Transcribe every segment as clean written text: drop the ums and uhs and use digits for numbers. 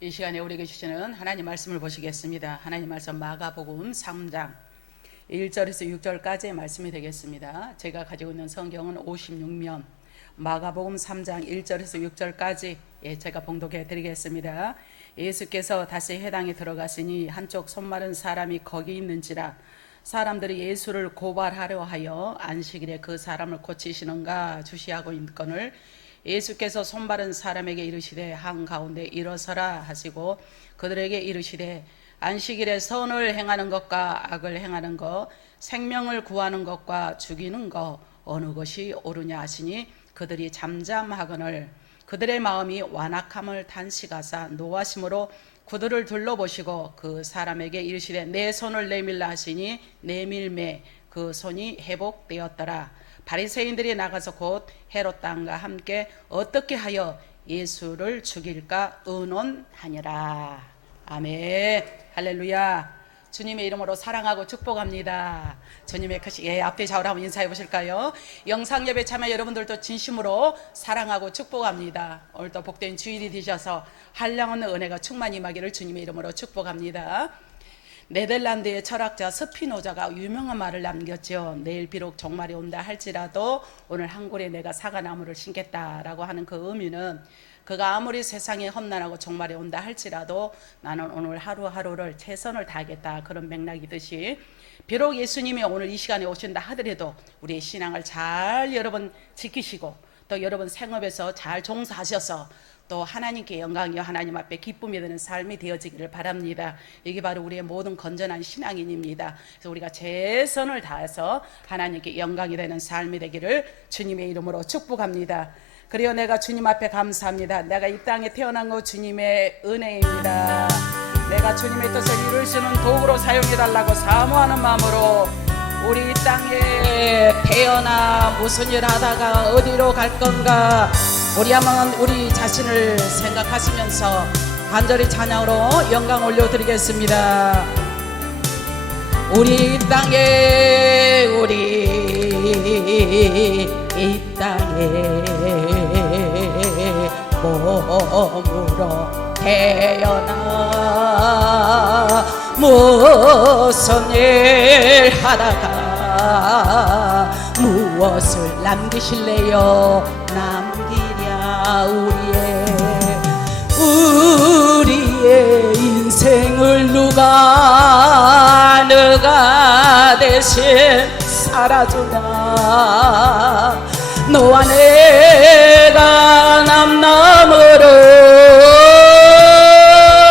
이 시간에 우리에게 주시는 하나님 말씀을 보시겠습니다. 하나님 말씀 마가복음 3장 1절에서 6절까지의 말씀이 되겠습니다. 제가 가지고 있는 성경은 56면 마가복음 3장 1절에서 6절까지 제가 봉독해 드리겠습니다. 예수께서 다시 회당에 들어가시니 한쪽 손 마른 사람이 거기 있는지라 사람들이 예수를 고발하려 하여 안식일에 그 사람을 고치시는가 주시하고 있건을 예수께서 손바른 사람에게 이르시되 한가운데 일어서라 하시고 그들에게 이르시되 안식일에 선을 행하는 것과 악을 행하는 것 생명을 구하는 것과 죽이는 것 어느 것이 옳으냐 하시니 그들이 잠잠하거늘 그들의 마음이 완악함을 단식하사 노하심으로 그들을 둘러보시고 그 사람에게 이르시되 내 손을 내밀라 하시니 내밀매 그 손이 회복되었더라. 바리새인들이 나가서 곧 헤롯 왕과 함께 어떻게 하여 예수를 죽일까 의논하니라. 아멘. 할렐루야. 주님의 이름으로 사랑하고 축복합니다. 주님의 크시 앞에 좌우로 한번 인사해 보실까요? 영상 예배 참여 여러분들도 진심으로 사랑하고 축복합니다. 오늘도 복된 주일이 되셔서 한량없는 은혜가 충만히 임하기를 주님의 이름으로 축복합니다. 네덜란드의 철학자 스피노자가 유명한 말을 남겼죠. 내일 비록 종말이 온다 할지라도 오늘 한 그루에 내가 사과나무를 심겠다라고 하는 그 의미는 그가 아무리 세상에 험난하고 종말이 온다 할지라도 나는 오늘 하루하루를 최선을 다하겠다 그런 맥락이듯이 비록 예수님이 오늘 이 시간에 오신다 하더라도 우리의 신앙을 잘 여러분 지키시고 또 여러분 생업에서 잘 종사하셔서 또 하나님께 영광이요 하나님 앞에 기쁨이 되는 삶이 되어지기를 바랍니다. 이게 바로 우리의 모든 건전한 신앙인입니다. 그래서 우리가 최선을 다해서 하나님께 영광이 되는 삶이 되기를 주님의 이름으로 축복합니다. 그리고 내가 주님 앞에 감사합니다. 내가 이 땅에 태어난 거 주님의 은혜입니다. 내가 주님의 뜻을 이룰 수 있는 도구로 사용해달라고 사모하는 마음으로 우리 이 땅에 태어나 무슨 일 하다가 어디로 갈 건가 우리 한번 우리 자신을 생각하시면서 간절히 찬양으로 영광 올려드리겠습니다. 우리 이 땅에 이 땅에 몸으로 태어나 무슨 일 하다가 무엇을 남기실래요? 남기랴 우리의 인생을 누가 대신 살아주나 너와 내가 남남으로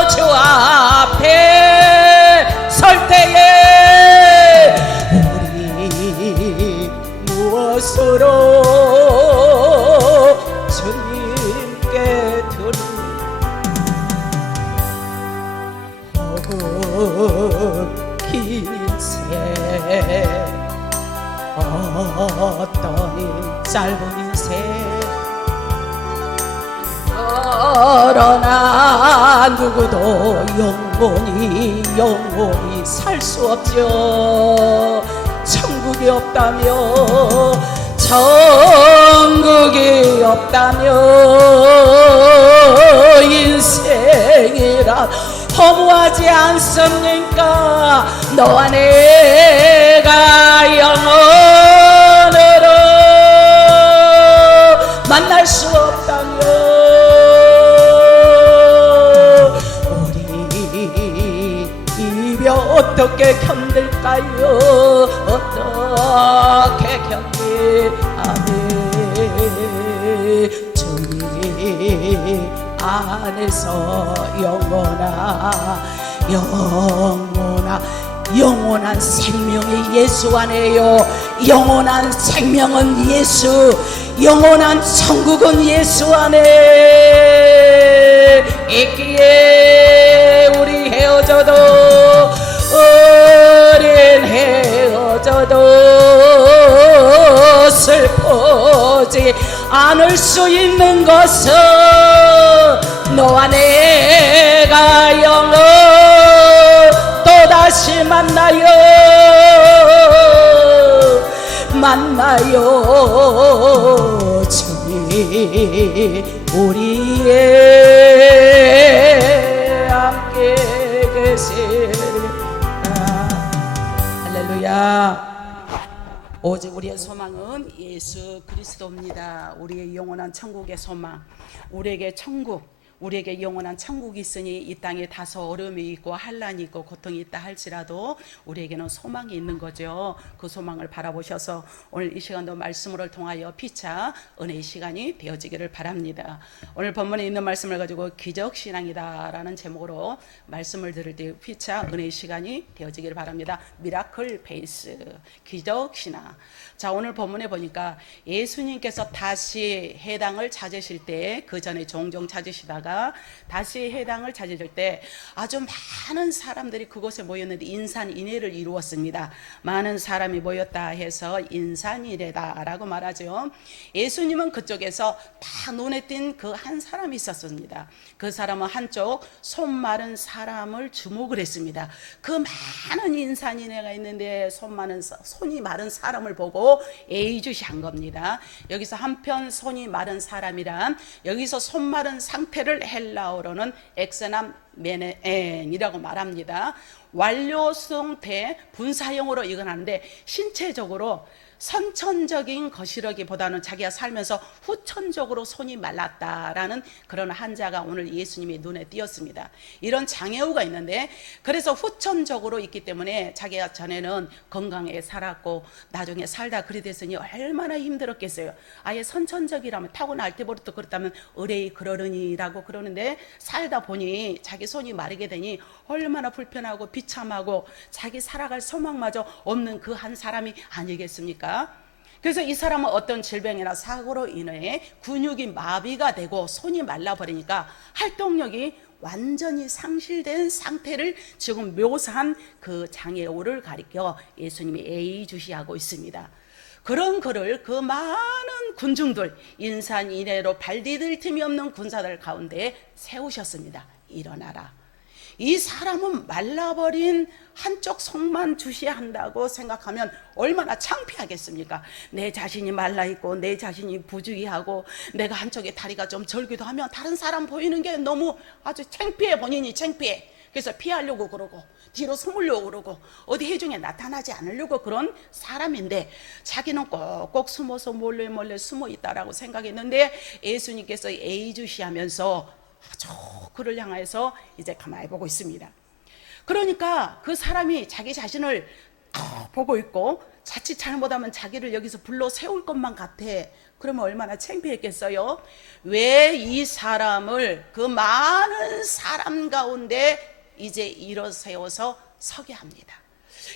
주 앞에 설 때에 우리 무엇으로 주님께 드릴 긴 인생 어떤 짧은 인생 그러나 누구도 영원히 살 수 없죠. 천국이 없다며 인생이란 허무하지 않습니까? 너와 내가 영원으로 만날 수 없다면 우리 이별 어떻게 견딜까요? 어떻게 견디아멘 주님 안에서 영원한 생명이 예수 안에요. 영원한 생명은 예수, 영원한 천국은 예수 안에 있기에 우리 헤어져도 슬프지 않을 수 있는 것은 너와 내가 영원 또다시 만나요 주님 우리의 오직 우리의 소망은 예수 그리스도입니다. 우리의 영원한 천국의 소망, 우리에게 천국, 우리에게 영원한 천국이 있으니 이 땅에 다소 어려움이 있고 환난이 있고 고통이 있다 할지라도 우리에게는 소망이 있는 거죠. 그 소망을 바라보셔서 오늘 이 시간도 말씀을 통하여 피차 은혜의 시간이 되어지기를 바랍니다. 오늘 본문에 있는 말씀을 가지고 기적신앙이다 라는 제목으로 말씀을 들을 때 피차 은혜의 시간이 되어지기를 바랍니다. 미라클 베이스, 기적신앙. 자, 오늘 본문에 보니까 예수님께서 다시 해당을 찾으실 때, 그 전에 종종 찾으시다가 다시 해당을 찾으실 때 아주 많은 사람들이 그곳에 모였는데 인산인해를 이루었습니다. 많은 사람이 모였다 해서 인산인해다라고 말하죠. 예수님은 그쪽에서 다 눈에 띈 그 한 사람이 있었습니다. 그 사람은 한쪽 손 마른 사람을 주목을 했습니다. 그 많은 인산인해가 있는데 손이 마른 사람을 보고 예의주시한 겁니다. 여기서 한편 손이 마른 사람이란 여기서 손 마른 상태를 헬라어로는 엑세남 메네엔이라고 말합니다. 완료성 대 분사형으로 이건하는데 신체적으로 선천적인 것이라기보다는 자기가 살면서 후천적으로 손이 말랐다라는 그런 환자가 오늘 예수님의 눈에 띄었습니다. 이런 장애우가 있는데 그래서 후천적으로 있기 때문에 자기가 전에는 건강하게 살았고 나중에 살다 그리 됐으니 얼마나 힘들었겠어요. 아예 선천적이라면 타고날 때부터 그렇다면 의뢰이 그러느니라고 그러는데 살다 보니 자기 손이 마르게 되니 얼마나 불편하고 비참하고 자기 살아갈 소망마저 없는 그 한 사람이 아니겠습니까? 그래서 이 사람은 어떤 질병이나 사고로 인해 근육이 마비가 되고 손이 말라버리니까 활동력이 완전히 상실된 상태를 지금 묘사한 그 장애우를 가리켜 예수님이 예의주시하고 있습니다. 그런 그를 그 많은 군중들, 인산인해로 발 디딜 틈이 없는 군사들 가운데 세우셨습니다. 일어나라. 이 사람은 말라버린 한쪽 손만 주시한다고 생각하면 얼마나 창피하겠습니까? 내 자신이 말라있고 내 자신이 부주의하고 내가 한쪽에 다리가 좀 절기도 하면 다른 사람 보이는 게 너무 아주 창피해. 본인이 창피해. 그래서 피하려고 그러고 뒤로 숨으려고 그러고 어디 회중에 나타나지 않으려고 그런 사람인데 자기는 꼭꼭 숨어서 몰래 숨어 있다라고 생각했는데 예수님께서 예의주시하면서 아주 그를 향해서 이제 가만히 보고 있습니다. 그러니까 그 사람이 자기 자신을 보고 있고 자칫 잘못하면 자기를 여기서 불러 세울 것만 같아. 그러면 얼마나 창피했겠어요? 왜 이 사람을 그 많은 사람 가운데 이제 일어세워서 서게 합니다.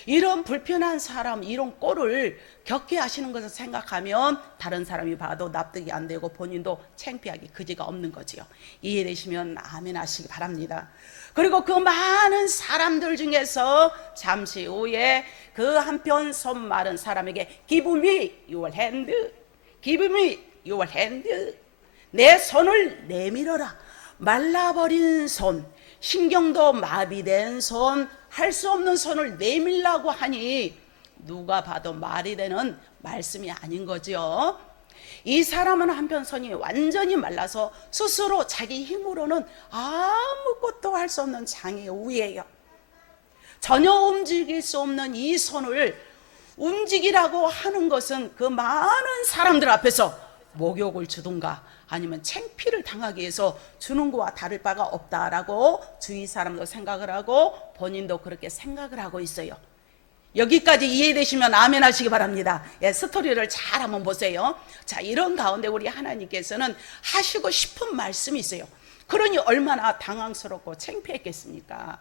이런 불편한 사람, 이런 꼴을 겪게 하시는 것을 생각하면 다른 사람이 봐도 납득이 안 되고 본인도 창피하기 그지가 없는 거지요. 이해되시면 아멘 하시기 바랍니다. 그리고 그 많은 사람들 중에서 잠시 후에 그 한편 손 마른 사람에게 Give me your hand, give me your hand. 내 손을 내밀어라. 말라버린 손, 신경도 마비된 손, 할 수 없는 손을 내밀라고 하니 누가 봐도 말이 되는 말씀이 아닌 거죠. 이 사람은 한편 손이 완전히 말라서 스스로 자기 힘으로는 아무것도 할 수 없는 장애우예요. 전혀 움직일 수 없는 이 손을 움직이라고 하는 것은 그 많은 사람들 앞에서 목욕을 주든가 아니면 창피를 당하기 위해서 주는 것과 다를 바가 없다라고 주위 사람도 생각을 하고 본인도 그렇게 생각을 하고 있어요. 여기까지 이해되시면 아멘 하시기 바랍니다. 예, 스토리를 잘 한번 보세요. 자, 이런 가운데 우리 하나님께서는 하시고 싶은 말씀이 있어요. 그러니 얼마나 당황스럽고 창피했겠습니까?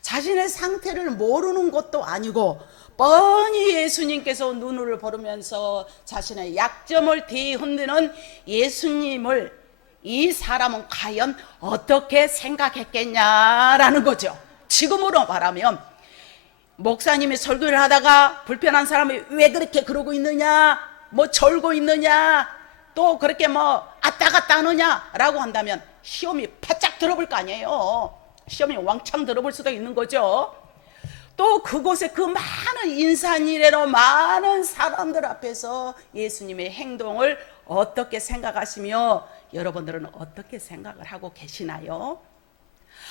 자신의 상태를 모르는 것도 아니고 뻔히 예수님께서 눈을 보르면서 자신의 약점을 뒤흔드는 예수님을 이 사람은 과연 어떻게 생각했겠냐라는 거죠. 지금으로 말하면 목사님이 설교를 하다가 불편한 사람이 왜 그렇게 그러고 있느냐, 뭐 절고 있느냐, 또 그렇게 뭐 아따 갔다 하느냐라고 한다면 시험이 바짝 들어볼 거 아니에요. 시험이 왕창 들어볼 수도 있는 거죠. 또 그곳에 그 많은 인산인해로 많은 사람들 앞에서 예수님의 행동을 어떻게 생각하시며 여러분들은 어떻게 생각을 하고 계시나요?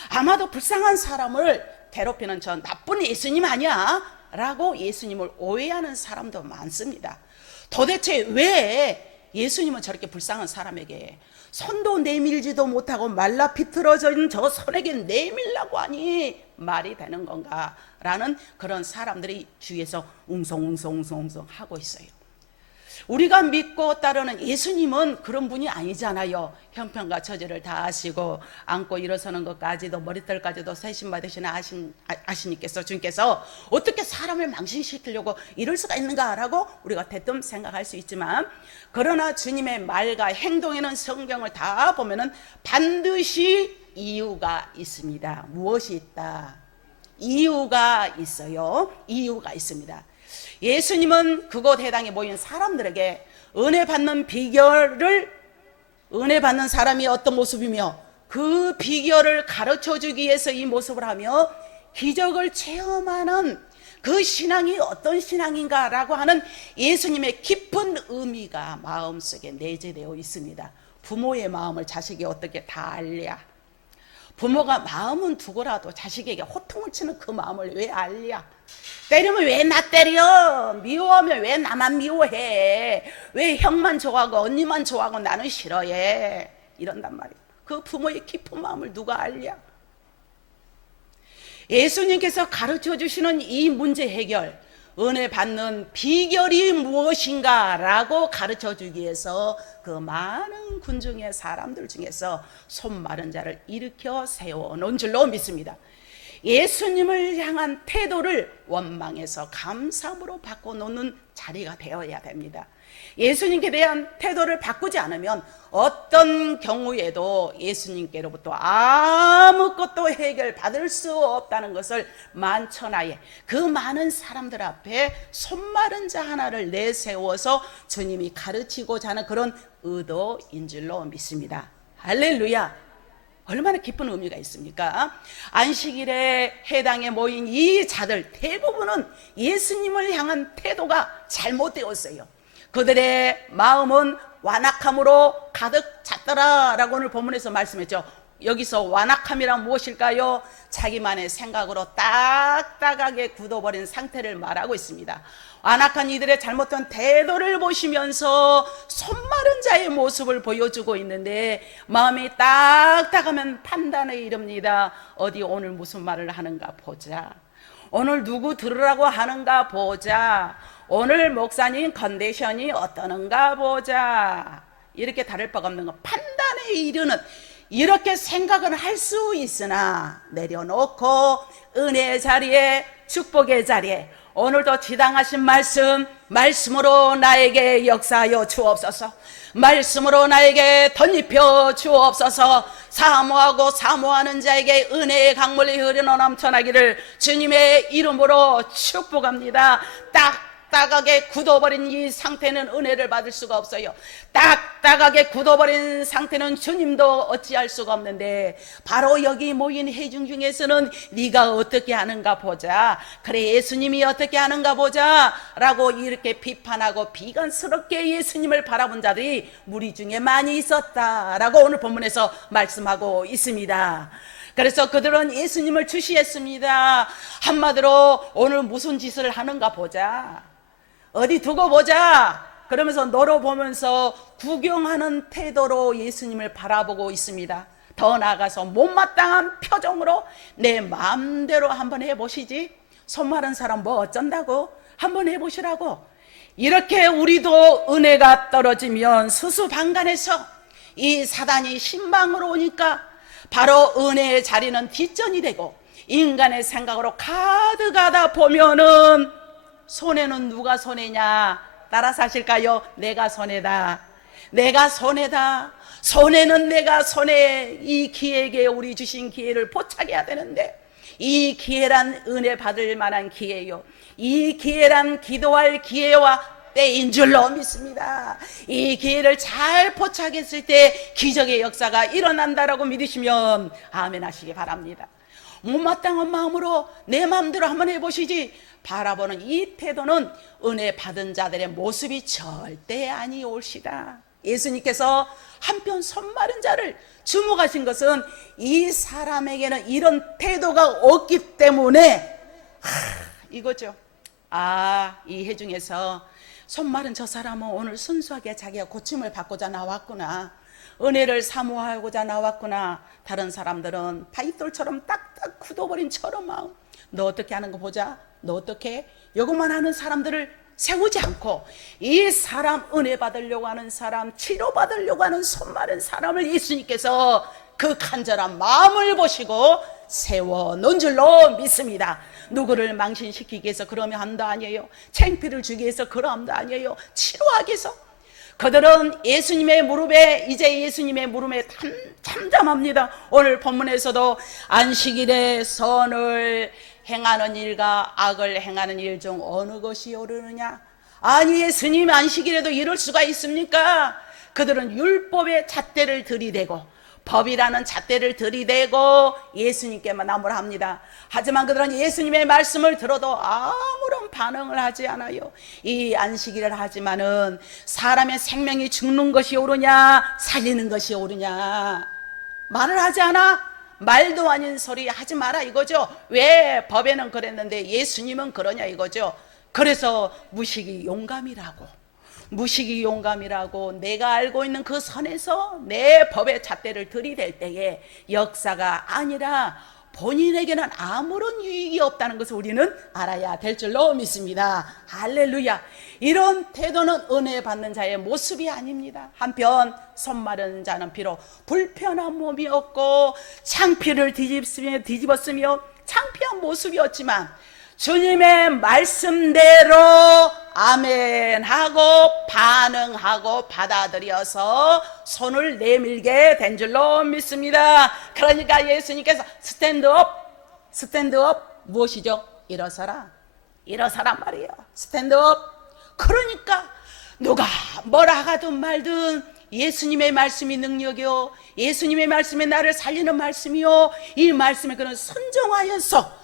아마도 불쌍한 사람을 괴롭히는 저 나쁜 예수님 아니야? 라고 예수님을 오해하는 사람도 많습니다. 도대체 왜 예수님은 저렇게 불쌍한 사람에게 손도 내밀지도 못하고 말라 비틀어진 저 손에게 내밀라고 하니 말이 되는 건가? 라는 그런 사람들이 주위에서 웅성웅성 하고 있어요. 우리가 믿고 따르는 예수님은 그런 분이 아니잖아요. 형편과 처지를 다 아시고 앉고 일어서는 것까지도 머리털까지도 세심 받으시는 아시니께서 주님께서 어떻게 사람을 망신시키려고 이럴 수가 있는가라고 우리가 대뜸 생각할 수 있지만, 그러나 주님의 말과 행동에는 성경을 다 보면은 반드시 이유가 있습니다. 무엇이 있다? 이유가 있어요. 이유가 있습니다. 예수님은 그곳 해당에 모인 사람들에게 은혜 받는 비결을, 은혜 받는 사람이 어떤 모습이며 그 비결을 가르쳐 주기 위해서 이 모습을 하며 기적을 체험하는 그 신앙이 어떤 신앙인가라고 하는 예수님의 깊은 의미가 마음속에 내재되어 있습니다. 부모의 마음을 자식이 어떻게 다 알랴? 부모가 마음은 두고라도 자식에게 호통을 치는 그 마음을 왜 알랴? 때리면 왜 나 때려? 미워하면 왜 나만 미워해? 왜 형만 좋아하고 언니만 좋아하고 나는 싫어해? 이런단 말이에요. 그 부모의 깊은 마음을 누가 알랴? 예수님께서 가르쳐 주시는 이 문제 해결, 은혜 받는 비결이 무엇인가 라고 가르쳐 주기 위해서 그 많은 군중의 사람들 중에서 손 마른 자를 일으켜 세워놓은 줄로 믿습니다. 예수님을 향한 태도를 원망에서 감사함으로 바꿔놓는 자리가 되어야 됩니다. 예수님께 대한 태도를 바꾸지 않으면 어떤 경우에도 예수님께로부터 아무것도 해결받을 수 없다는 것을 만천하에 그 많은 사람들 앞에 손마른 자 하나를 내세워서 주님이 가르치고자 하는 그런 의도인 줄로 믿습니다. 할렐루야. 얼마나 깊은 의미가 있습니까? 안식일에 해당에 모인 이 자들 대부분은 예수님을 향한 태도가 잘못되었어요. 그들의 마음은 완악함으로 가득 찼더라 라고 오늘 본문에서 말씀했죠. 여기서 완악함이란 무엇일까요? 자기만의 생각으로 딱딱하게 굳어버린 상태를 말하고 있습니다. 완악한 이들의 잘못된 태도를 보시면서 손마른 자의 모습을 보여주고 있는데, 마음이 딱딱하면 판단에 이릅니다. 어디 오늘 무슨 말을 하는가 보자, 오늘 누구 들으라고 하는가 보자, 오늘 목사님 컨디션이 어떠는가 보자, 이렇게 다를 바가 없는 것, 판단에 이르는 이렇게 생각을 할 수 있으나 내려놓고 은혜의 자리에, 축복의 자리에 오늘도 지당하신 말씀으로 나에게 역사하여 주옵소서. 말씀으로 나에게 덧입혀 주옵소서. 사모하고 사모하는 자에게 은혜의 강물이 흐르는 넘쳐나기를 주님의 이름으로 축복합니다. 딱딱하게 굳어버린 이 상태는 은혜를 받을 수가 없어요. 딱딱하게 굳어버린 상태는 주님도 어찌할 수가 없는데, 바로 여기 모인 회중 중에서는 네가 어떻게 하는가 보자, 그래 예수님이 어떻게 하는가 보자 라고 이렇게 비판하고 비관스럽게 예수님을 바라본 자들이 무리 중에 많이 있었다라고 오늘 본문에서 말씀하고 있습니다. 그래서 그들은 예수님을 주시했습니다. 한마디로 오늘 무슨 짓을 하는가 보자, 어디 두고 보자, 그러면서 널어보면서 구경하는 태도로 예수님을 바라보고 있습니다. 더 나아가서 못마땅한 표정으로 내 마음대로 한번 해보시지, 손 마른 사람 뭐 어쩐다고, 한번 해보시라고. 이렇게 우리도 은혜가 떨어지면 수수방관해서 이 사단이 신방으로 오니까 바로 은혜의 자리는 뒷전이 되고 인간의 생각으로 가득하다 보면은 손해는 누가 손해냐? 따라서 하실까요? 내가 손해다. 내가 손해다. 손해는 내가 손해. 이 기회에 우리 주신 기회를 포착해야 되는데, 이 기회란 은혜 받을 만한 기회요, 이 기회란 기도할 기회와 때인 줄로 믿습니다. 이 기회를 잘 포착했을 때 기적의 역사가 일어난다라고 믿으시면 아멘 하시기 바랍니다. 못마땅한 마음으로 내 마음대로 한번 해보시지, 바라보는 이 태도는 은혜 받은 자들의 모습이 절대 아니올시다. 예수님께서 한편 손 마른 자를 주목하신 것은 이 사람에게는 이런 태도가 없기 때문에 이거죠. 이 해중에서 손 마른 저 사람은 오늘 순수하게 자기가 고침을 받고자 나왔구나, 은혜를 사모하고자 나왔구나. 다른 사람들은 바위돌처럼 딱딱 굳어버린 처럼 마음. 너 어떻게 하는 거 보자, 너 어떻게, 요것만 하는 사람들을 세우지 않고 이 사람, 은혜 받으려고 하는 사람, 치료 받으려고 하는 손 마른 사람을 예수님께서 그 간절한 마음을 보시고 세워 놓은 줄로 믿습니다. 누구를 망신시키기 위해서 그러면 함도 아니에요. 창피를 주기 위해서 그러함도 아니에요. 치료하기 위해서. 그들은 예수님의 무릎에, 이제 예수님의 무릎에 잠잠합니다. 오늘 본문에서도 안식일에 선을 행하는 일과 악을 행하는 일 중 어느 것이 옳으느냐. 아니, 예수님 안식일에도 이럴 수가 있습니까? 그들은 율법의 잣대를 들이대고, 법이라는 잣대를 들이대고 예수님께만 나무랍니다. 하지만 그들은 예수님의 말씀을 들어도 아무런 반응을 하지 않아요. 이 안식일을 하지만은 사람의 생명이 죽는 것이 옳으냐, 살리는 것이 옳으냐, 말을 하지 않아? 말도 아닌 소리 하지 마라 이거죠. 왜 법에는 그랬는데 예수님은 그러냐 이거죠. 그래서 무식이 용감이라고 내가 알고 있는 그 선에서 내 법의 잣대를 들이댈 때에 역사가 아니라 본인에게는 아무런 유익이 없다는 것을 우리는 알아야 될 줄로 믿습니다. 할렐루야. 이런 태도는 은혜 받는 자의 모습이 아닙니다. 한편 손 마른 자는 비록 불편한 몸이었고 창피를 뒤집었으며 창피한 모습이었지만 주님의 말씀대로 아멘하고 반응하고 받아들여서 손을 내밀게 된 줄로 믿습니다. 그러니까 예수님께서 스탠드업 무엇이죠? 일어서라 말이에요. 스탠드업. 그러니까 누가 뭐라 하든 말든 예수님의 말씀이 능력이요, 예수님의 말씀이 나를 살리는 말씀이요, 이 말씀에 그는 순종하여서,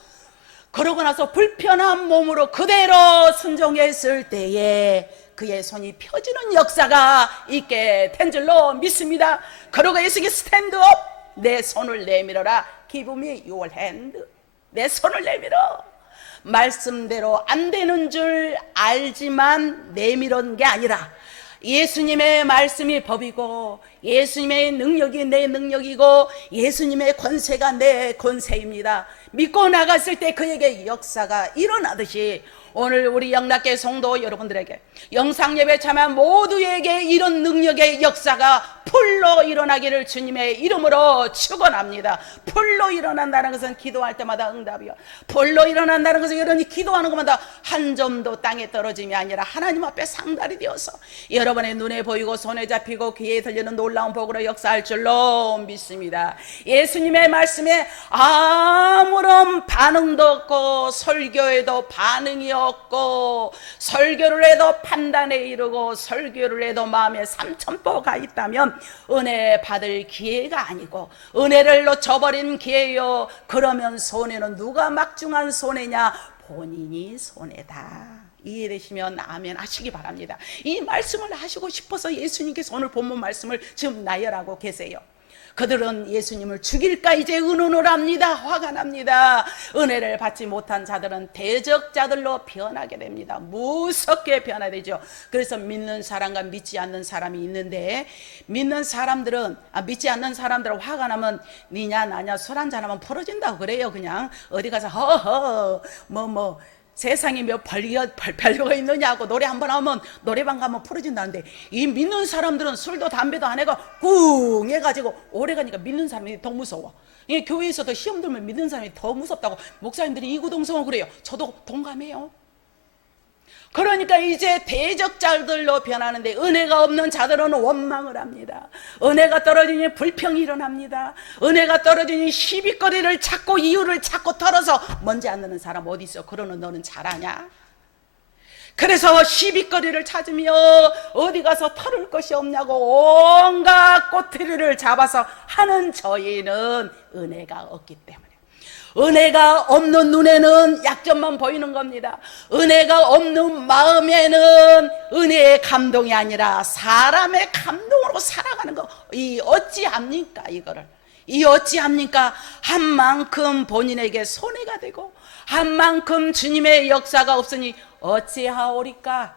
그러고 나서 불편한 몸으로 그대로 순종했을 때에 그의 손이 펴지는 역사가 있게 된 줄로 믿습니다. 그러고 예수님이 스탠드업, 내 손을 내밀어라. Give me your hand. 내 손을 내밀어. 말씀대로 안 되는 줄 알지만 내밀은 게 아니라 예수님의 말씀이 법이고 예수님의 능력이 내 능력이고 예수님의 권세가 내 권세입니다. 믿고 나갔을 때 그에게 역사가 일어나듯이 오늘 우리 영락교회 성도 여러분들에게, 영상 예배 참여한 모두에게 이런 능력의 역사가 풀로 일어나기를 주님의 이름으로 축원합니다. 풀로 일어난다는 것은 기도할 때마다 응답이요, 풀로 일어난다는 것은 여러분이 기도하는 것마다 한 점도 땅에 떨어짐이 아니라 하나님 앞에 상달이 되어서 여러분의 눈에 보이고 손에 잡히고 귀에 들리는 놀라운 복으로 역사할 줄로 믿습니다. 예수님의 말씀에 아무런 반응도 없고 설교에도 반응이 없고 설교를 해도 판단에 이르고 설교를 해도 마음에 삼천포가 있다면 은혜 받을 기회가 아니고 은혜를 놓쳐버린 기회요. 그러면 손해는 누가 막중한 손해냐? 본인이 손해다. 이해되시면 아멘 하시기 바랍니다. 이 말씀을 하시고 싶어서 예수님께서 오늘 본문 말씀을 지금 나열하고 계세요. 그들은 예수님을 죽일까 이제 의논을 합니다. 화가 납니다. 은혜를 받지 못한 자들은 대적자들로 변하게 됩니다. 무섭게 변화되죠. 그래서 믿는 사람과 믿지 않는 사람이 있는데, 믿는 사람들은 믿지 않는 사람들은 화가 나면 니냐 나냐 술 한잔하면 풀어진다고 그래요. 그냥 어디 가서 허허 세상에 몇 별거가 있느냐고 노래 한번 하면 노래방 가면 풀어진다는데, 이 믿는 사람들은 술도 담배도 안 해가 꿍 해가지고 오래 가니까 믿는 사람이 더 무서워. 이 교회에서도 시험 들면 믿는 사람이 더 무섭다고 목사님들이 이구동성으로 그래요. 저도 동감해요. 그러니까 이제 대적자들로 변하는데 은혜가 없는 자들은 원망을 합니다. 은혜가 떨어지니 불평이 일어납니다. 은혜가 떨어지니 시비거리를 찾고 이유를 찾고 털어서 먼지 안 나는 사람 어디 있어? 그러는 너는 잘하냐? 그래서 시비거리를 찾으며 어디 가서 털을 것이 없냐고 온갖 꼬투리를 잡아서 하는 저희는 은혜가 없기 때문에, 은혜가 없는 눈에는 약점만 보이는 겁니다. 은혜가 없는 마음에는 은혜의 감동이 아니라 사람의 감동으로 살아가는 거, 이 어찌합니까? 이 어찌합니까? 한 만큼 본인에게 손해가 되고 한 만큼 주님의 역사가 없으니 어찌하오리까?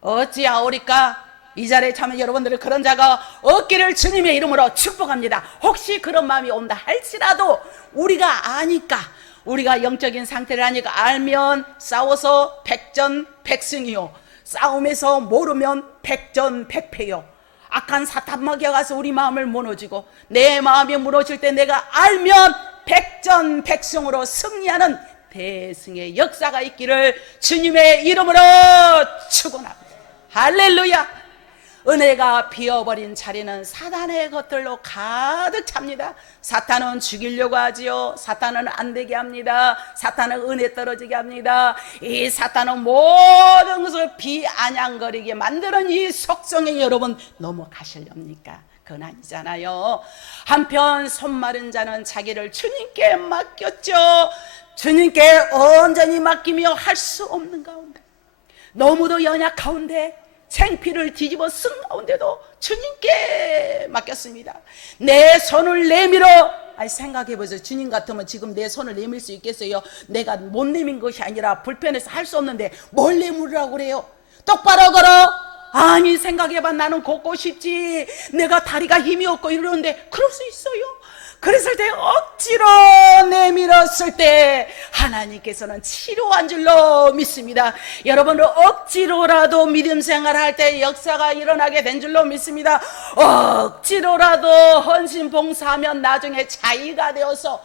어찌하오리까? 이 자리에 참여 여러분들의 그런 자가 없기를 주님의 이름으로 축복합니다. 혹시 그런 마음이 온다 할지라도 우리가 아니까, 우리가 영적인 상태를 아니까, 알면 싸워서 백전백승이요, 싸움에서 모르면 백전백패요. 악한 사탄 먹여가서 우리 마음을 무너지고, 내 마음이 무너질 때 내가 알면 백전백승으로 승리하는 대승의 역사가 있기를 주님의 이름으로 축원합니다. 할렐루야. 은혜가 비어버린 자리는 사탄의 것들로 가득 찹니다. 사탄은 죽이려고 하지요. 사탄은 안 되게 합니다. 사탄은 은혜 떨어지게 합니다. 이 사탄은 모든 것을 비아냥거리게 만드는 이 속성에 여러분 넘어가시렵니까? 그건 아니잖아요. 한편 손마른 자는 자기를 주님께 맡겼죠. 주님께 온전히 맡기며 할 수 없는 가운데, 너무도 연약 가운데, 창피를 뒤집어 쓴 가운데도 주님께 맡겼습니다. 내 손을 내밀어, 생각해보세요. 주님 같으면 지금 내 손을 내밀 수 있겠어요? 내가 못 내민 것이 아니라 불편해서 할 수 없는데 뭘 내밀으라고 그래요? 똑바로 걸어. 아니, 생각해봐. 나는 걷고 싶지, 내가 다리가 힘이 없고 이러는데 그럴 수 있어요? 그랬을 때, 억지로 내밀었을 때 하나님께서는 치료한 줄로 믿습니다. 여러분은 억지로라도 믿음 생활할 때 역사가 일어나게 된 줄로 믿습니다. 억지로라도 헌신 봉사하면 나중에 자의가 되어서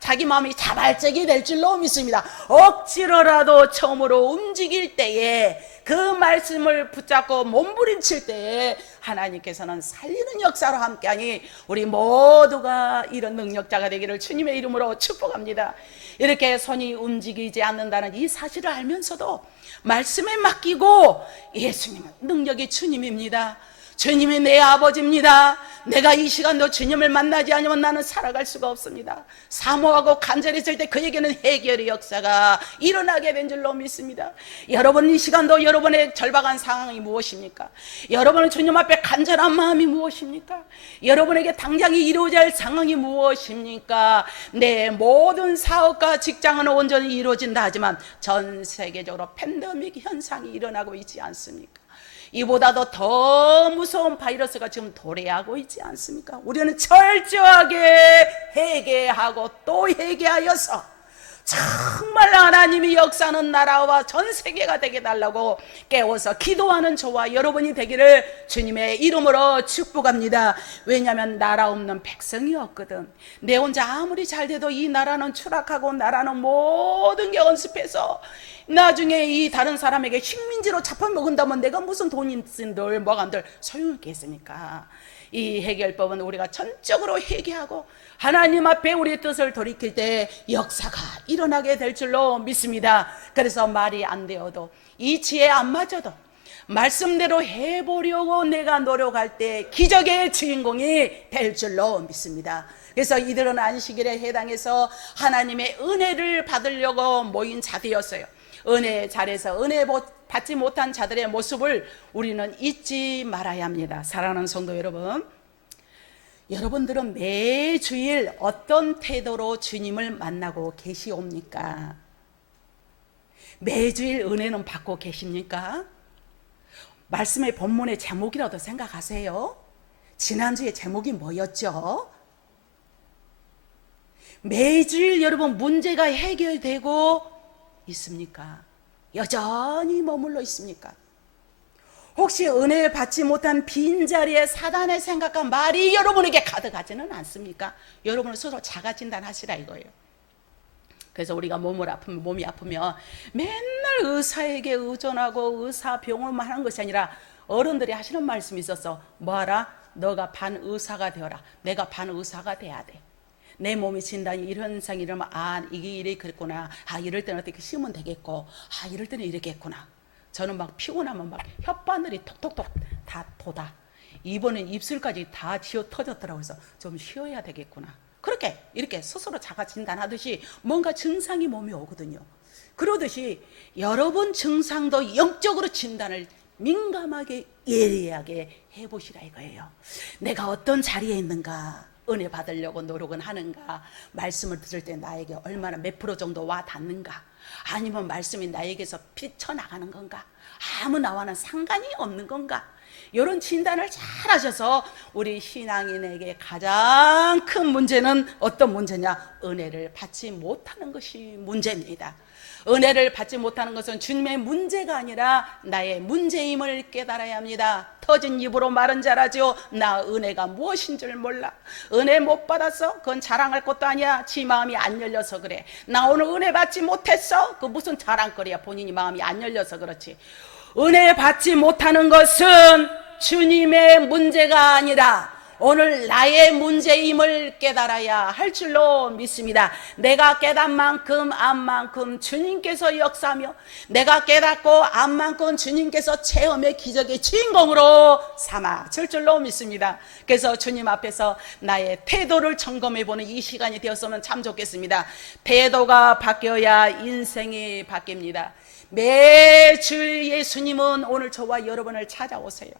자기 마음이 자발적이 될 줄로 믿습니다. 억지로라도 처음으로 움직일 때에, 그 말씀을 붙잡고 몸부림칠 때에 하나님께서는 살리는 역사로 함께하니 우리 모두가 이런 능력자가 되기를 주님의 이름으로 축복합니다. 이렇게 손이 움직이지 않는다는 이 사실을 알면서도 말씀에 맡기고, 예수님은 능력이 주님입니다. 주님이 내 아버지입니다. 내가 이 시간도 주님을 만나지 않으면 나는 살아갈 수가 없습니다. 사모하고 간절했을 때 그에게는 해결의 역사가 일어나게 된 줄로 믿습니다. 여러분, 이 시간도 여러분의 절박한 상황이 무엇입니까? 여러분은 주님 앞에 간절한 마음이 무엇입니까? 여러분에게 당장이 이루어져야 할 상황이 무엇입니까? 내 모든 사업과 직장은 온전히 이루어진다 하지만 전 세계적으로 팬데믹 현상이 일어나고 있지 않습니까? 이보다도 더 무서운 바이러스가 지금 도래하고 있지 않습니까? 우리는 철저하게 회개하고 또 회개하여서 정말 하나님이 역사하는 나라와 전 세계가 되게 달라고 깨워서 기도하는 저와 여러분이 되기를 주님의 이름으로 축복합니다. 왜냐하면 나라 없는 백성이 없거든. 내 혼자 아무리 잘 돼도 이 나라는 추락하고, 나라는 모든 게 언습해서 나중에 이 다른 사람에게 식민지로 잡아먹은다면 내가 무슨 돈이 있은들 뭐간들 소용있겠습니까? 이 해결법은 우리가 전적으로 회개하고 하나님 앞에 우리의 뜻을 돌이킬 때 역사가 일어나게 될 줄로 믿습니다. 그래서 말이 안 되어도, 이치에 안 맞아도 말씀대로 해보려고 내가 노력할 때 기적의 주인공이 될 줄로 믿습니다. 그래서 이들은 안식일에 해당해서 하나님의 은혜를 받으려고 모인 자들이었어요. 은혜의 자리에서 은혜 받지 못한 자들의 모습을 우리는 잊지 말아야 합니다. 사랑하는 성도 여러분, 여러분들은 매주일 어떤 태도로 주님을 만나고 계시옵니까? 매주일 은혜는 받고 계십니까? 말씀의 본문의 제목이라도 생각하세요. 지난주에 제목이 뭐였죠? 매주일 여러분 문제가 해결되고 있습니까? 여전히 머물러 있습니까? 혹시 은혜를 받지 못한 빈자리에 사단의 생각과 말이 여러분에게 가득하지는 않습니까? 여러분은 스스로 자가 진단하시라 이거예요. 그래서 우리가 몸이 아프면 맨날 의사에게 의존하고 의사 병원만 하는 것이 아니라, 어른들이 하시는 말씀이 있어서 뭐하라? 너가 반의사가 되어라. 내가 반의사가 돼야 돼. 내 몸이 진단이 이런 현상이 이러면, 이게 이래 그랬구나. 이럴 때는 어떻게 쉬면 되겠고, 이럴 때는 이러겠구나. 저는 막 피곤하면 막 혓바늘이 톡톡톡 다 돋아. 이번엔 입술까지 다 쥐어 터졌더라고요. 그래서 좀 쉬어야 되겠구나. 그렇게 이렇게 스스로 자가 진단하듯이 뭔가 증상이 몸에 오거든요. 그러듯이 여러분 증상도 영적으로 진단을 민감하게 예리하게 해보시라 이거예요. 내가 어떤 자리에 있는가? 은혜 받으려고 노력은 하는가? 말씀을 들을 때 나에게 얼마나 몇 프로 정도 와 닿는가? 아니면 말씀이 나에게서 비쳐나가는 건가? 아무 나와는 상관이 없는 건가? 이런 진단을 잘 하셔서 우리 신앙인에게 가장 큰 문제는 어떤 문제냐? 은혜를 받지 못하는 것이 문제입니다. 은혜를 받지 못하는 것은 주님의 문제가 아니라 나의 문제임을 깨달아야 합니다. 터진 입으로 말은 잘하지요. 나 은혜가 무엇인 줄 몰라. 은혜 못 받았어? 그건 자랑할 것도 아니야. 지 마음이 안 열려서 그래. 나 오늘 은혜 받지 못했어? 그 무슨 자랑거리야. 본인이 마음이 안 열려서 그렇지. 은혜 받지 못하는 것은 주님의 문제가 아니라 오늘 나의 문제임을 깨달아야 할 줄로 믿습니다. 내가 깨닫은 만큼 안 만큼 주님께서 역사하며 내가 깨닫고 안 만큼 주님께서 체험의 기적의 주인공으로 삼아줄 줄로 믿습니다. 그래서 주님 앞에서 나의 태도를 점검해보는 이 시간이 되었으면 참 좋겠습니다. 태도가 바뀌어야 인생이 바뀝니다. 매주 예수님은 오늘 저와 여러분을 찾아오세요.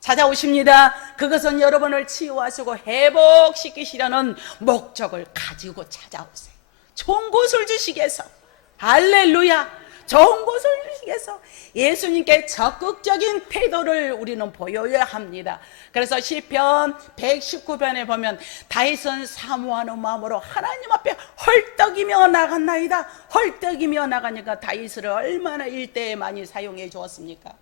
찾아오십니다. 그것은 여러분을 치유하시고 회복시키시려는 목적을 가지고 찾아오세요. 좋은 곳을 주시기 위해서, 할렐루야, 좋은 곳을 주시기 위해서 예수님께 적극적인 태도를 우리는 보여야 합니다. 그래서 시편 119편에 보면 다윗은 사모하는 마음으로 하나님 앞에 헐떡이며 나갔나이다. 헐떡이며 나가니까 다윗을 얼마나 일대에 많이 사용해 주었습니까?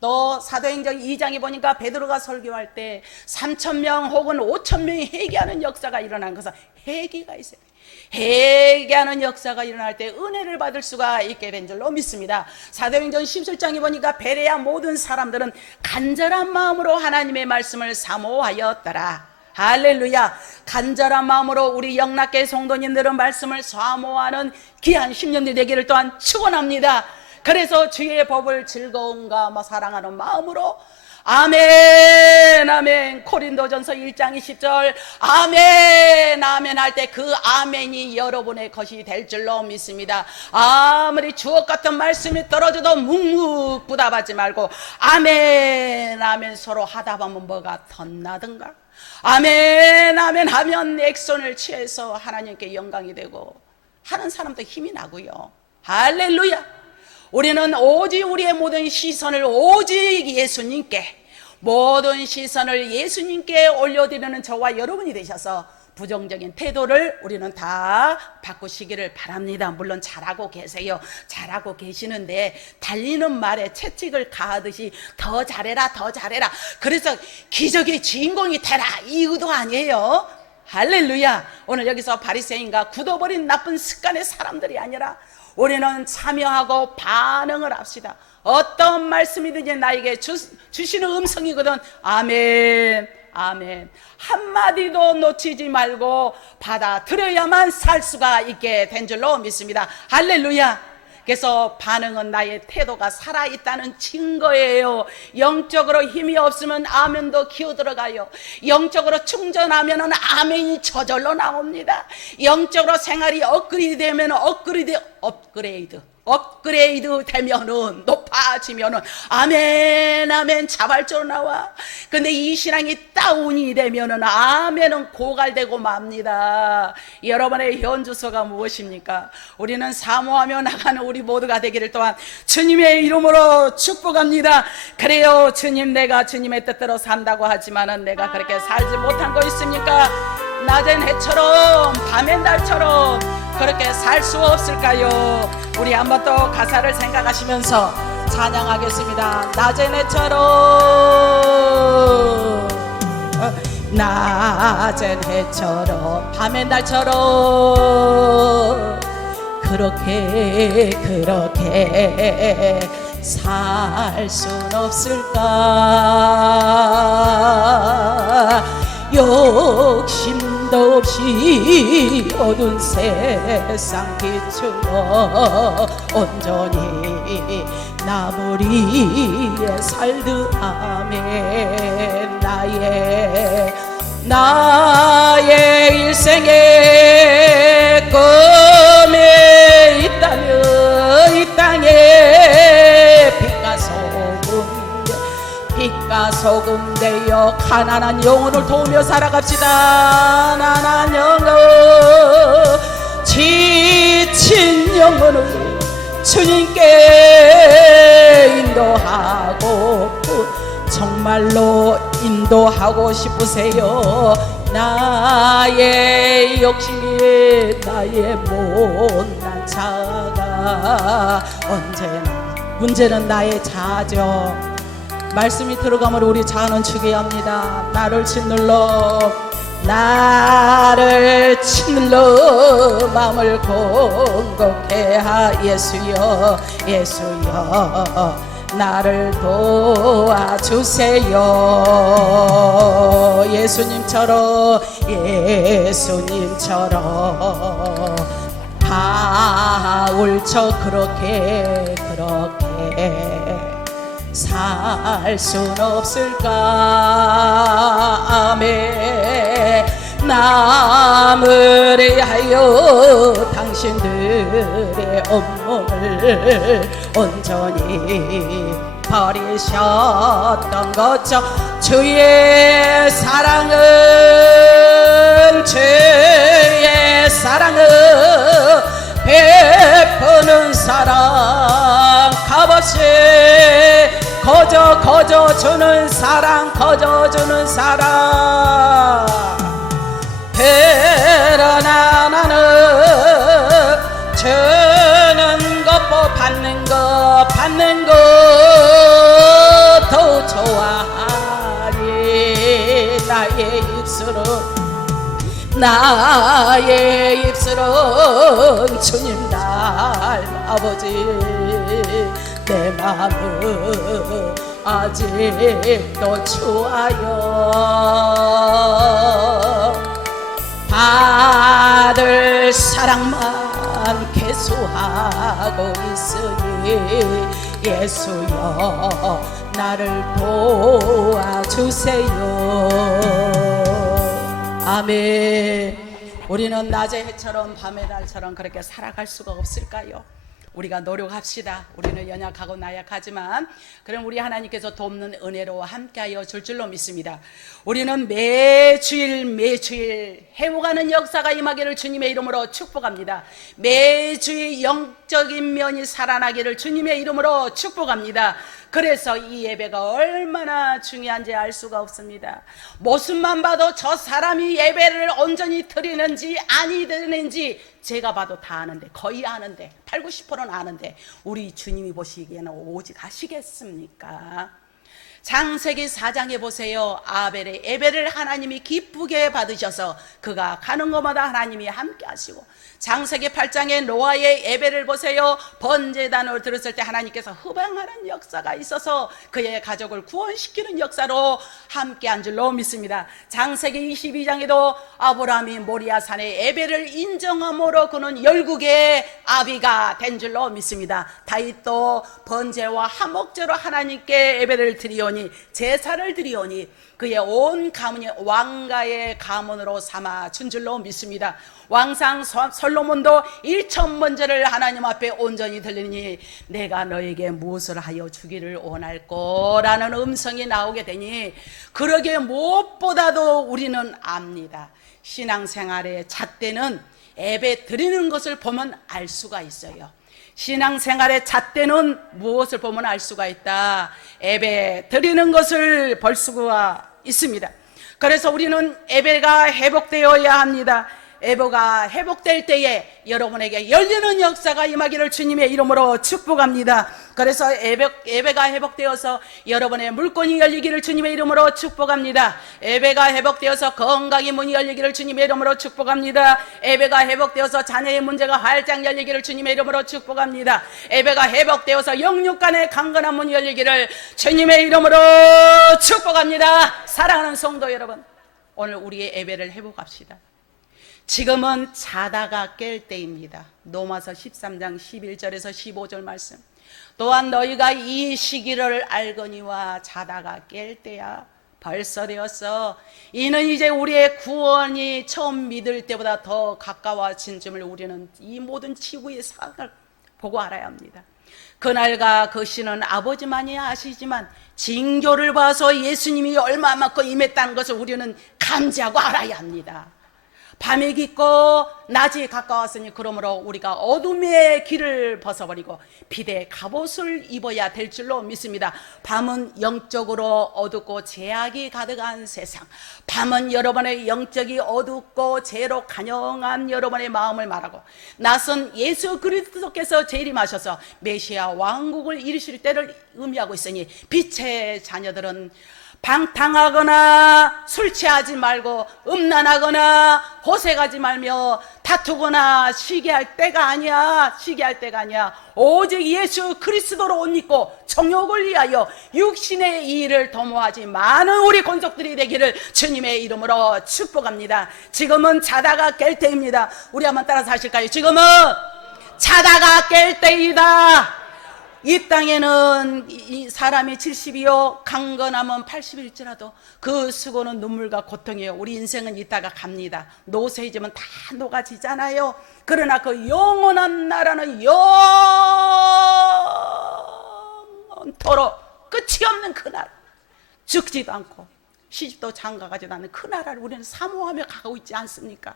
또 사도행전 2장에 보니까 베드로가 설교할 때 3,000명 혹은 5,000명이 회개하는 역사가 일어난 것은 회개가 있어요. 회개하는 역사가 일어날 때 은혜를 받을 수가 있게 된 줄로 믿습니다. 사도행전 17장에 보니까 베레아 모든 사람들은 간절한 마음으로 하나님의 말씀을 사모하였더라. 할렐루야. 간절한 마음으로 우리 영락계 성도님들은 말씀을 사모하는 귀한 10년이 되기를 또한 축원합니다. 그래서 주의 법을 즐거움과 사랑하는 마음으로 아멘 아멘 고린도전서 1장 20절 아멘 아멘 할 때 그 아멘이 여러분의 것이 될 줄로 믿습니다. 아무리 주옥 같은 말씀이 떨어져도 묵묵부답하지 말고 아멘 아멘 서로 하다 보면 뭐가 덧나든가 아멘 아멘 하면 액션을 취해서 하나님께 영광이 되고 하는 사람도 힘이 나고요. 할렐루야. 우리는 오직 우리의 모든 시선을 오직 예수님께, 모든 시선을 예수님께 올려드리는 저와 여러분이 되셔서 부정적인 태도를 우리는 다 바꾸시기를 바랍니다. 물론 잘하고 계세요. 잘하고 계시는데 달리는 말에 채찍을 가하듯이 더 잘해라 더 잘해라, 그래서 기적의 주인공이 되라, 이 의도 아니에요. 할렐루야. 오늘 여기서 바리새인과 굳어버린 나쁜 습관의 사람들이 아니라 우리는 참여하고 반응을 합시다. 어떤 말씀이든지 나에게 주시는 음성이거든. 아멘 아멘 한마디도 놓치지 말고 받아들여야만 살 수가 있게 된 줄로 믿습니다. 할렐루야. 그래서 반응은 나의 태도가 살아있다는 증거예요. 영적으로 힘이 없으면 아멘도 기어들어가요. 영적으로 충전하면 아멘이 저절로 나옵니다. 영적으로 생활이 업그레이드 되면 업그레이드 되면은 높아지면은 아멘 아멘 자발적으로 나와. 근데 이 신앙이 다운이 되면은 아멘은 고갈되고 맙니다. 여러분의 현주소가 무엇입니까? 우리는 사모하며 나가는 우리 모두가 되기를 또한 주님의 이름으로 축복합니다. 그래요, 주님, 내가 주님의 뜻대로 산다고 하지만은 내가 그렇게 살지 못한 거 있습니까? 낮엔 해처럼 밤엔 달처럼 그렇게 살 수 없을까요? 우리 한번 또 가사를 생각하시면서 찬양하겠습니다. 낮엔 해처럼 낮엔 해처럼 밤엔 달처럼 그렇게 살 순 없을까? 욕심도 없이 어두운 세상 빛으로 온전히 나무리에 살듯 아멘. 나의 일생의 꿈에 있다면 이 땅에 빛과 소금 가운데여 가난한 영혼을 도우며 살아갑시다. 가난한 영혼, 지친 영혼을 주님께 인도하고 정말로 인도하고 싶으세요. 나의 욕심이 나의 못난 자가 언제나 문제는 나의 자아죠. 말씀이 들어가면 우리 자아는 죽여야 합니다. 나를 짓눌러 마음을 공곡해 하. 예수여 예수여 나를 도와주세요. 예수님처럼 바울처 그렇게 살 순 없을까. 아멘. 남을 위하여 당신들의 온몸을 온전히 버리셨던 것처럼 주의 사랑은 베푸는 사랑 값없이 거저주는 사랑 그러나 나는 주는 것보 받는 것 더 좋아하니 나의 입술은 주님 닮 아버지 내 마음은 아직도 추하여 받을 사랑만 계수하고 있으니 예수여 나를 도와주세요. 아멘. 우리는 낮의 해처럼 밤의 달처럼 그렇게 살아갈 수가 없을까요? 우리가 노력합시다. 우리는 연약하고 나약하지만 그럼 우리 하나님께서 돕는 은혜로 함께하여 줄 줄로 믿습니다. 우리는 매주일 회복하는 역사가 임하기를 주님의 이름으로 축복합니다. 매주의 영적인 면이 살아나기를 주님의 이름으로 축복합니다. 그래서 이 예배가 얼마나 중요한지 알 수가 없습니다. 모습만 봐도 저 사람이 예배를 온전히 드리는지 아니 드리는지 제가 봐도 다 아는데, 거의 아는데, 8, 90%는 아는데 우리 주님이 보시기에는 오직 아시겠습니까? 창세기 4장에 보세요. 아벨의 예배를 하나님이 기쁘게 받으셔서 그가 가는 곳마다 하나님이 함께 하시고, 창세기 8장에 노아의 예배를 보세요. 번제단을 들었을 때 하나님께서 흡양하는 역사가 있어서 그의 가족을 구원시키는 역사로 함께 한 줄로 믿습니다. 창세기 22장에도 아브라함이 모리아산의 예배를 인정함으로 그는 열국의 아비가 된 줄로 믿습니다. 다윗도 번제와 화목제로 하나님께 예배를 드리오니, 제사를 드리오니 그의 온 가문이 왕가의 가문으로 삼아 준 줄로 믿습니다. 왕상 솔로몬도 1,000번제를 하나님 앞에 온전히 드리니 내가 너에게 무엇을 하여 주기를 원할꼬라는 음성이 나오게 되니, 그러기에 무엇보다도 우리는 압니다. 신앙생활의 잣대는 예배 드리는 것을 보면 알 수가 있어요. 신앙생활의 잣대는 무엇을 보면 알 수가 있다? 예배 드리는 것을 볼 수가 있습니다. 그래서 우리는 예배가 회복되어야 합니다. 예배가 회복될 때에 여러분에게 열리는 역사가 임하기를 주님의 이름으로 축복합니다. 그래서 예배가 회복되어서 여러분의 물건이 열리기를 주님의 이름으로 축복합니다. 예배가 회복되어서 건강의 문이 열리기를 주님의 이름으로 축복합니다. 예배가 회복되어서 자녀의 문제가 활짝 열리기를 주님의 이름으로 축복합니다. 예배가 회복되어서 영육간의 강건한 문이 열리기를 주님의 이름으로 축복합니다. 사랑하는 성도 여러분, 오늘 우리의 예배를 회복합시다. 지금은 자다가 깰 때입니다. 로마서 13장 11절에서 15절 말씀. 또한 너희가 이 시기를 알거니와 자다가 깰 때야 벌써 되었어. 이는 이제 우리의 구원이 처음 믿을 때보다 더 가까워진 점을 우리는 이 모든 지구의 사각을 보고 알아야 합니다. 그날과 그 시는 아버지만이 아시지만 징조를 봐서 예수님이 얼마만큼 임했다는 것을 우리는 감지하고 알아야 합니다. 밤이 깊고 낮이 가까웠으니 그러므로 우리가 어둠의 길을 벗어버리고 빛의 갑옷을 입어야 될 줄로 믿습니다. 밤은 영적으로 어둡고 죄악이 가득한 세상, 밤은 여러분의 영적이 어둡고 죄로 간영한 여러분의 마음을 말하고 낯선 예수 그리스도께서 재림하셔서 메시아 왕국을 이루실 때를 의미하고 있으니 빛의 자녀들은 방탕하거나 술 취하지 말고 음란하거나 호색하지 말며 다투거나 시기할 때가 아니야. 시기할 때가 아니야. 오직 예수 그리스도로 옷 입고 정욕을 위하여 육신의 일을 도모하지 많은 우리 권속들이 되기를 주님의 이름으로 축복합니다. 지금은 자다가 깰 때입니다. 우리 한번 따라서 하실까요? 지금은 자다가 깰 때이다. 이 땅에는 사람이 70이요 강건하면 80일지라도 그 수고는 눈물과 고통이에요. 우리 인생은 있다가 갑니다. 노쇠해지면 다 녹아지잖아요. 그러나 그 영원한 나라는 영원토록 끝이 없는 그 나라, 죽지도 않고 시집도 장가가지도 않는 그 나라를 우리는 사모하며 가고 있지 않습니까?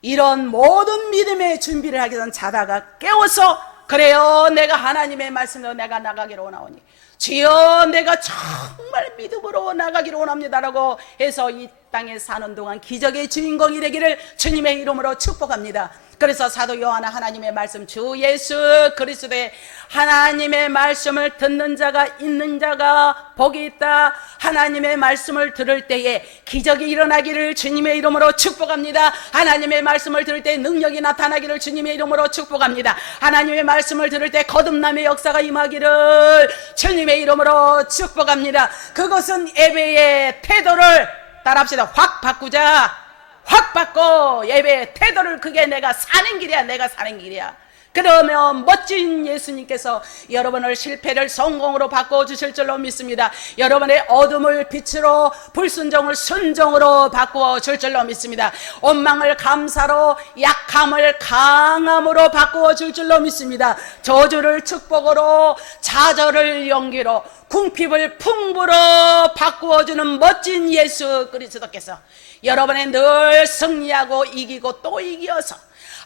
이런 모든 믿음의 준비를 하기 전 자다가 깨워서 그래요, 내가 하나님의 말씀으로 내가 나가기로 원하오니 주여 내가 정말 믿음으로 나가기로 원합니다라고 해서 이 땅에 사는 동안 기적의 주인공이 되기를 주님의 이름으로 축복합니다. 그래서 사도 요한은 하나님의 말씀 주 예수 그리스도의 하나님의 말씀을 듣는 자가 있는 자가 복이 있다. 하나님의 말씀을 들을 때에 기적이 일어나기를 주님의 이름으로 축복합니다. 하나님의 말씀을 들을 때 능력이 나타나기를 주님의 이름으로 축복합니다. 하나님의 말씀을 들을 때 거듭남의 역사가 임하기를 주님의 이름으로 축복합니다. 그것은 예배의 태도를 따라합시다. 확 바꾸자. 확 바꿔. 예배의 태도를, 그게 내가 사는 길이야. 내가 사는 길이야. 그러면 멋진 예수님께서 여러분을 실패를 성공으로 바꿔주실 줄로 믿습니다. 여러분의 어둠을 빛으로, 불순종을 순종으로 바꾸어줄 줄로 믿습니다. 원망을 감사로, 약함을 강함으로 바꾸어줄 줄로 믿습니다. 저주를 축복으로, 좌절을 용기로, 궁핍을 풍부로 바꾸어주는 멋진 예수 그리스도께서 여러분의 늘 승리하고 이기고 또 이겨서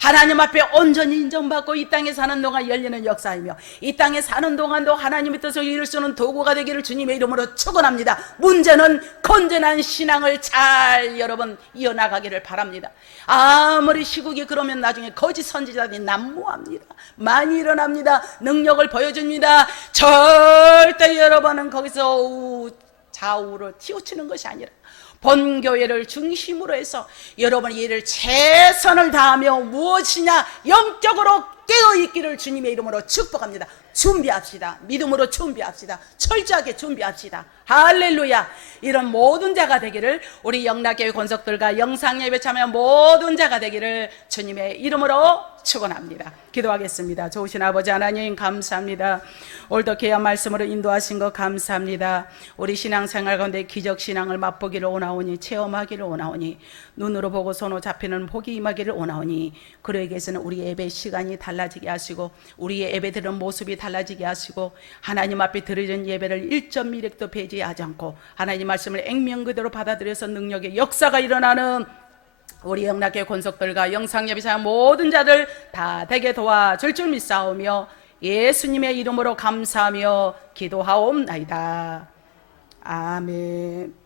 하나님 앞에 온전히 인정받고 이 땅에 사는 동안 열리는 역사이며 이 땅에 사는 동안도 하나님의 뜻을 이룰 수 있는 도구가 되기를 주님의 이름으로 축원합니다. 문제는 건전한 신앙을 잘 여러분 이어나가기를 바랍니다. 아무리 시국이 그러면 나중에 거짓 선지자들이 난무합니다. 많이 일어납니다. 능력을 보여줍니다. 절대 여러분은 거기서 좌우를 치우치는 것이 아니라 본교회를 중심으로 해서 여러분이 이를 최선을 다하며 무엇이냐 영적으로 깨어있기를 주님의 이름으로 축복합니다. 준비합시다. 믿음으로 준비합시다. 철저하게 준비합시다. 할렐루야. 이런 모든 자가 되기를, 우리 영락교회 권속들과 영상예배 참여한 모든 자가 되기를 주님의 이름으로 축원합니다. 기도하겠습니다. 좋으신 아버지 하나님 감사합니다. 오늘도 귀한 말씀으로 인도하신 것 감사합니다. 우리 신앙생활 가운데 기적신앙을 맛보기를 원하오니, 체험하기를 원하오니, 눈으로 보고 손으로 잡히는 복이 임하기를 원하오니, 그러기에서는 우리 예배 시간이 달라지게 하시고 우리의 예배 드리는 모습이 달라지게 하시고 하나님 앞에 드려진 예배를 1.1획도 배제하지 않고 하나님 말씀을 액면 그대로 받아들여서 능력의 역사가 일어나는 우리 영락교회 권속들과 영상예배자 모든 자들 다 되게 도와줄 줄 믿사오며 예수님의 이름으로 감사하며 기도하옵나이다. 아멘.